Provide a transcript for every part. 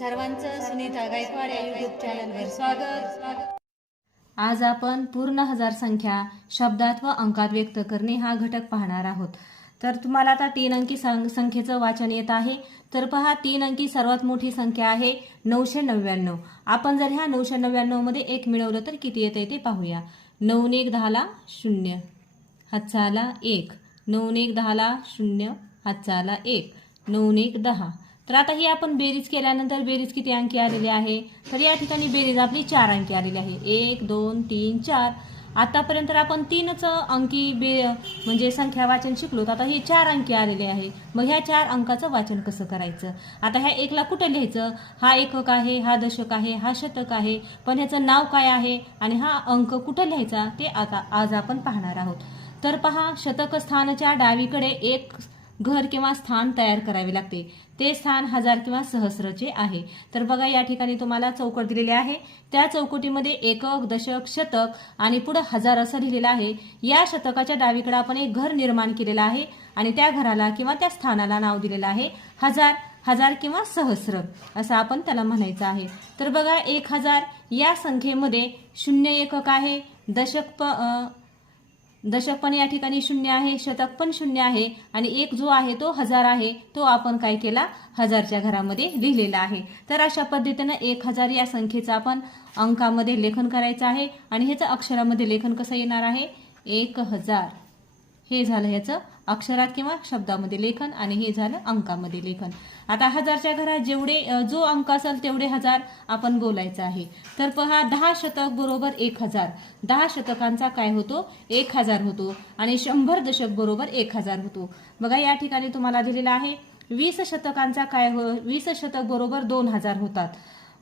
सर्वांचं सुनीता गायकवाड या युट्यूब चॅनलवर स्वागत. आज आपण पूर्ण हजार संख्या शब्दात व अंकात व्यक्त करणे हा घटक पाहणार आहोत. तर तुम्हाला आता तीन अंकी सं- संख्येचं वाचन येत आहे. तर पहा तीन अंकी सर्वात मोठी संख्या आहे नऊशे नव्याण्णव. आपण जर ह्या नऊशे नव्याण्णवमध्ये एक मिळवलं तर किती येतं ते पाहूया. नऊने एक दहाला शून्य हातचा आला एक. नऊने एक दहाला शून्य हातचा आला एक. नऊने एक दहा. तर आता ही आपण बेरीज केल्यानंतर बेरीज किती अंकी आलेली आहे? तर या ठिकाणी बेरीज आपली चार अंकी आलेली आहे. एक दोन तीन चार. आतापर्यंत तर आपण तीनच अंकी बे म्हणजे संख्या वाचन शिकलो आता हे चार अंकी आलेले आहे. मग ह्या चार अंकाचं वाचन कसं करायचं? आता ह्या एकला कुठं लिहायचं? हा एकक आहे हा दशक आहे हा शतक आहे पण ह्याचं नाव काय आहे? आणि हा अंक कुठं लिहायचा? ते आता आज आपण पाहणार आहोत. तर पहा शतकस्थानच्या डावीकडे एक घर किंवा स्थान तयार करावे लागते. ते स्थान हजार किंवा सहस्रचे आहे. तर बघा या ठिकाणी तुम्हाला चौकट दिलेली आहे. त्या चौकटीमध्ये एकक दशक शतक आणि पुढं हजार असं लिहिलेलं आहे. या शतकाच्या डावीकडे आपण एक घर निर्माण केलेलं आहे आणि त्या घराला किंवा त्या स्थानाला नाव दिलेलं आहे. हजार हजार किंवा सहस्र असं आपण त्याला म्हणायचं आहे. तर बघा एक हजार या संख्येमध्ये शून्य एकक आहे. दशक प दशक पण या ठिकाणी शून्य आहे शतक पण शून्य आहे आणि एक जो आहे तो हजार आहे तो आपण काय केला? हजारच्या घरामध्ये लिहिलेला आहे. तर अशा पद्धतीनं एक हजार या संख्येचं आपण अंकामध्ये लेखन करायचं आहे आणि ह्याचं अक्षरामध्ये लेखन कसं येणार आहे? एक हजार. हे झालं ह्याचं अक्षरात किंवा शब्दामध्ये लेखन आणि हे झालं अंकामध्ये लेखन. आता हजारच्या घरात जेवढे जो अंक असेल तेवढे हजार आपण बोलायचं आहे. तर पहा दहा शतक बरोबर एक हजार. दहा शतकांचा काय होतो? एक हजार होतो. आणि शंभर दशक बरोबर एक हजार होतो. बघा या ठिकाणी तुम्हाला दिलेला आहे वीस शतकांचा काय हो वीस शतक बरोबर दोन हजार होतात.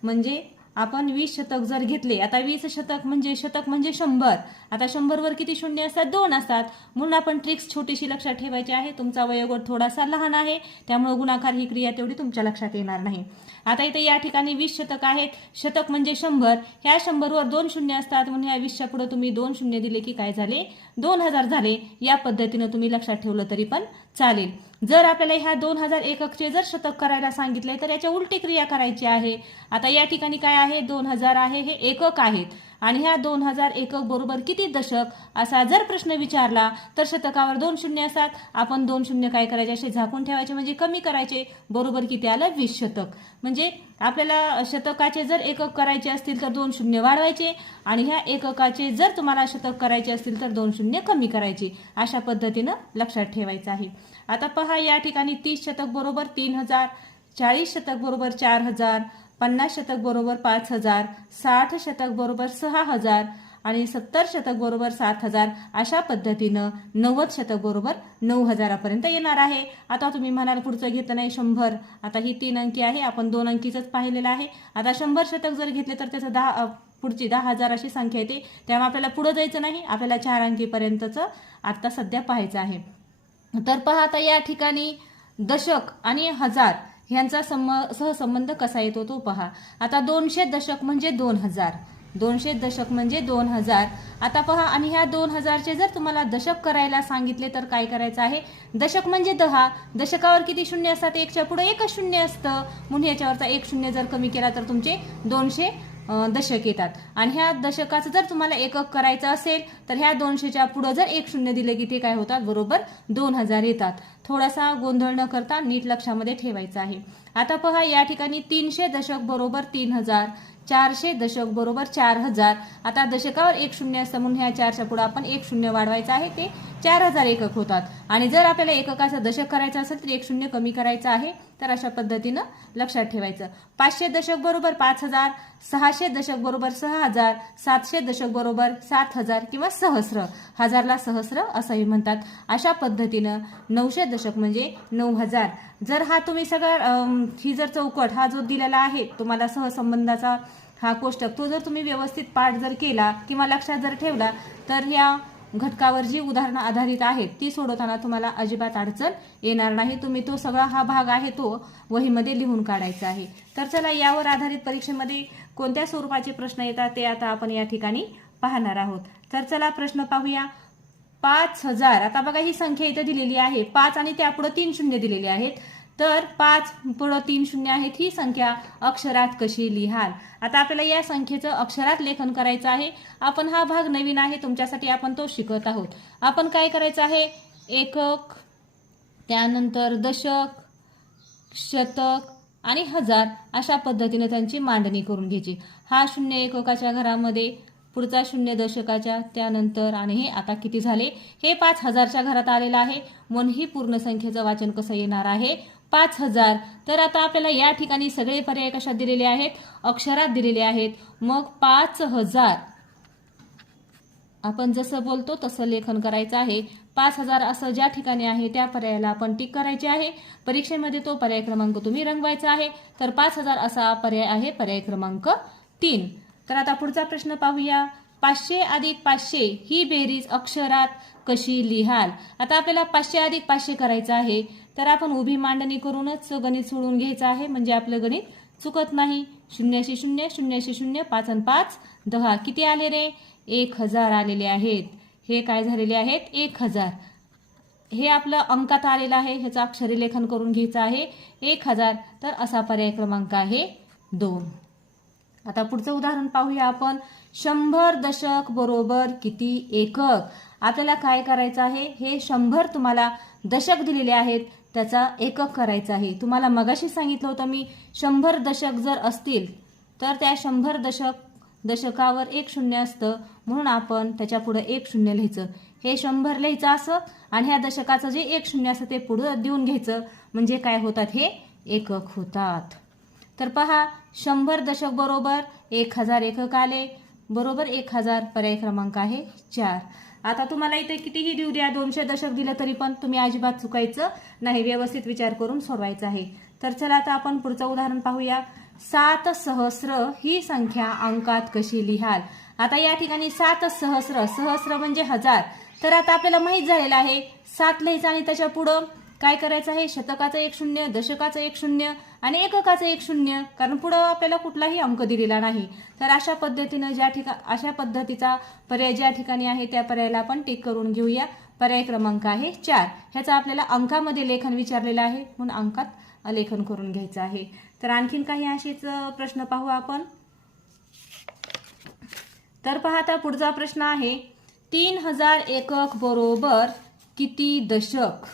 म्हणजे आपण वीस शतक जर घेतले आता वीस शतक म्हणजे शतक म्हणजे शंभर. आता शंभरवर किती शून्य असतात? दोन असतात. म्हणून आपण ट्रिक्स छोटीशी लक्षात ठेवायची आहे. तुमचा वयोगट थोडासा लहान आहे. त्यामुळे गुणाकार ही क्रिया तेवढी तुमच्या लक्षात येणार नाही. आता इथे या ठिकाणी वीस शतक आहेत. शतक म्हणजे शंभर. ह्या शंभरवर दोन शून्य असतात. म्हणून ह्या वीसच्या पुढे तुम्ही दोन शून्य दिले की काय झाले? दोन हजार झाले. या पद्धतीनं तुम्ही लक्षात ठेवलं तरी पण चालेल. जर आपल्याला ह्या दोन हजार एककचे जर शतक करायला सांगितले तर याच्या उलटी क्रिया करायची आहे. आता या ठिकाणी काय आहे? दोन हजार आहे हे एकक आहेत. आणि ह्या दोन हजार एकक बरोबर किती दशक? असा जर प्रश्न विचारला तर शतकावर दोन शून्य असतात. आपण दोन शून्य काय करायचे? असे झाकून ठेवायचे म्हणजे कमी करायचे. बरोबर किती आलं? वीस शतक. म्हणजे आपल्याला शतकाचे जर एकक करायचे असतील तर दोन शून्य वाढवायचे. आणि ह्या एककाचे जर तुम्हाला शतक करायचे असतील तर दोन शून्य कमी करायचे. अशा पद्धतीनं लक्षात ठेवायचं आहे. आता पहा या ठिकाणी तीस शतक बरोबर तीन हजार चाळीस शतक बरोबर चार हजार पन्नास शतक बरोबर पाच हजार साठ शतक बरोबर सहा हजार आणि सत्तर शतक बरोबर सात हजार अशा पद्धतीनं नव्वद शतक बरोबर नऊ हजारापर्यंत येणार आहे. आता तुम्ही म्हणाल पुढचं घेतलं नाही शंभर. आता ही तीन अंकी आहे आपण दोन अंकीचंच पाहिलेलं आहे. आता शंभर शतक जर घेतले तर त्याचं दहा पुढची दहा हजार अशी संख्या येते. त्यामुळे आपल्याला पुढं जायचं नाही आपल्याला चार अंकीपर्यंतचं आत्ता सध्या पाहायचं आहे. तर पहा आता या ठिकाणी दशक आणि हजार ह्यांचा सम सहसंबंध कसा येतो तो पहा. आता दोनशे दशक म्हणजे दोन हजार. दोनशे दशक म्हणजे दोन हजार. आता पहा आणि ह्या दोन हजारचे जर तुम्हाला दशक करायला सांगितले तर काय करायचं आहे? दशक म्हणजे दहा. दशकावर किती शून्य असतात? एकच्या पुढे एकच शून्य असतं. म्हणून याच्यावरचा एक शून्य जर कमी केला तर तुमचे दोनशे दशक येतात. आणि ह्या दशकाचं जर तुम्हाला एकक करायचं असेल तर ह्या दोनशेच्या पुढं जर एक शून्य दिलं की ते काय होतात? बरोबर दोन हजार येतात. थोडासा गोंधळ न करता नीट लक्षामध्ये ठेवायचं आहे. आता पहा या ठिकाणी तीनशे दशक बरोबर तीन हजार चारशे दशक बरोबर चार हजार. आता दशकावर एक शून्य असतं म्हणून ह्या चारच्या पुढे आपण एक शून्य वाढवायचं आहे ते चार हजार एकक होतात. आणि जर आपल्याला एककाचं दशक करायचं असेल तर एक शून्य कमी करायचं आहे तर अशा पद्धतीनं लक्षात ठेवायचं. पाचशे दशक बरोबर पाच हजार सहाशे दशक बरोबर सहा हजार सातशे दशक बरोबर सात हजार किंवा सहस्र. हजारला सहस्र असंही म्हणतात. अशा पद्धतीनं नऊशे दशक म्हणजे नऊ हजार. जर हा तुम्ही सगळा ही जर चौकट हा जो दिलेला आहे तुम्हाला सहसंबंधाचा हा कोष्टक. तो जर तुम्ही व्यवस्थित पाठ जर केला किंवा लक्षात जर ठेवला तर ह्या घटकावर जी उदाहरणं आधारित आहेत ती सोडवताना तुम्हाला अजिबात अडचण येणार नाही. तुम्ही तो सगळा हा भाग आहे तो वहीमध्ये लिहून काढायचा आहे. तर चला यावर आधारित परीक्षेमध्ये कोणत्या स्वरूपाचे प्रश्न येतात ते आता आपण या ठिकाणी पाहणार आहोत. तर चला प्रश्न पाहूया. पाच हजार आता बघा ही संख्या इथे दिलेली आहे. पाच आणि त्यापुढे तीन शून्य दिलेली आहेत. तर पाच पुढं तीन शून्य आहेत ही संख्या अक्षरात कशी लिहाल? आता आपल्याला या संख्येचं अक्षरात लेखन करायचं आहे. आपण हा भाग नवीन आहे तुमच्यासाठी आपण तो शिकत आहोत. आपण काय करायचं आहे? एकक त्यानंतर दशक शतक आणि हजार अशा पद्धतीने त्यांची मांडणी करून घ्यायची. हा शून्य एककाच्या घरामध्ये पुढचा शून्य दशकाच्या त्यानंतर आणि हे आता किती झाले? हे पाच हजारच्या घरात आलेलं आहे. म्हणून ही पूर्ण संख्येचं वाचन कसं येणार आहे? पाच हजार. तर आता आपल्याला या ठिकाणी सगळे पर्याय कशात दिलेले आहेत? अक्षरात दिलेले आहेत. मग पाच हजार. आपण जसं बोलतो तसं लेखन करायचं आहे. पाच हजार असं ज्या ठिकाणी आहे त्या पर्यायाला आपण टिक करायचे आहे. परीक्षेमध्ये तो पर्याय क्रमांक तुम्ही रंगवायचा आहे. तर पाच हजार असा पर्याय आहे पर्याय क्रमांक तीन. तर आता पुढचा प्रश्न पाहूया. पाचशे अधिक पाचशे ही बेरीज अक्षरात कशी लिहाल? आता आपल्याला पाचशे अधिक पाचशे करायचं आहे. तर आपण उभी मांडणी करूनच गणित सोडून घ्यायचं आहे. म्हणजे आपलं गणित चुकत नाही. शून्यशे शून्य शून्यशे शून्य पाच आणि पाच. दहा किती आले रे? एक हजार आलेले आहेत. हे काय झालेले आहेत? एक हजार. हे आपलं अंकात आलेलं आहे. ह्याचं अक्षरी लेखन करून घ्यायचं आहे. एक हजार. तर असा पर्याय क्रमांक आहे दोन. आता पुढचं उदाहरण पाहूया आपण. शंभर दशक बरोबर किती एकक? आपल्याला काय करायचं आहे? हे शंभर तुम्हाला दशक दिलेले आहेत. त्याचा एकक करायचा आहे. तुम्हाला मगाशी सांगितलं होतं मी शंभर दशक जर असतील तर त्या शंभर दशक दशकावर एक शून्य असतं. म्हणून आपण त्याच्या पुढं एक शून्य लिहायचं. हे शंभर लिहायचं असं आणि ह्या दशकाचं जे एक शून्य असतं ते पुढं देऊन घ्यायचं. म्हणजे काय होतात हे? एकक होतात. तर पहा शंभर दशक बरोबर एक हजार एकक आले. बरोबर एक हजार पर्याय क्रमांक आहे चार. आता तुम्हाला इथे कितीही देऊ द्या दोनशे दशक दिलं तरी पण तुम्ही अजिबात चुकायचं नाही. व्यवस्थित विचार करून सोडवायचा आहे. तर चला आता आपण पुढचं उदाहरण पाहूया. सात सहस्र ही संख्या अंकात कशी लिहाल? आता या ठिकाणी सात सहस्र सहस्र म्हणजे हजार. तर आता आपल्याला माहीत झालेलं आहे सात लिहायचं आणि त्याच्या पुढं काय करायचं आहे? शतकाचं एक शून्य दशकाचं एक शून्य आणि एककाचं एक शून्य कारण पुढं आपल्याला कुठलाही अंक दिलेला नाही. तर अशा पद्धतीनं ज्या ठिका अशा पद्धतीचा पर्याय ज्या ठिकाणी आहे त्या पर्यायाला आपण टिक करून घेऊया. पर्याय क्रमांक आहे चार. ह्याचा आपल्याला अंकामध्ये लेखन विचारलेलं आहे. म्हणून अंकात लेखन करून घ्यायचं आहे. तर आणखीन काही असेच प्रश्न पाहू आपण. तर पाहता पुढचा प्रश्न आहे तीन हजार एकक बरोबर किती दशक?